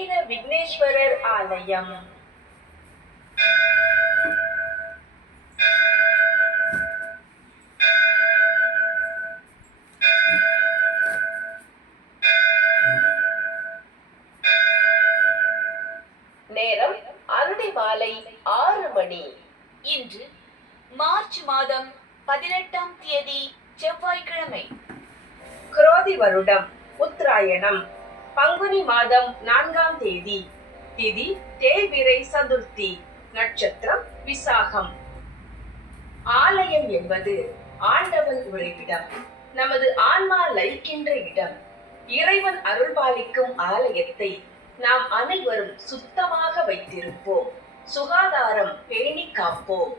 அருள்மிகு விக்னேஸ்வரர் ஆலயம். நேரம் அருளி மாலை ஆறு மணி. இன்று மார்ச் மாதம் பதினெட்டாம் தேதி செவ்வாய்க்கிழமை. குரோதி வருடம் உத்தராயணம். பங்குனி மாதம் நான்காம் தேதி. திதி தேவிரை சதுர்த்தி நட்சத்திரம் விசாகம். ஆலயம் என்பது ஆண்டவன் உறைவிடம் நமது ஆன்மா லயிக்கின்ற இடம். இறைவன் அருள்பாலிக்கும் ஆலயத்தை நாம் அனைவரும் சுத்தமாக வைத்திருப்போம். சுகாதாரம் பேணி காப்போம்.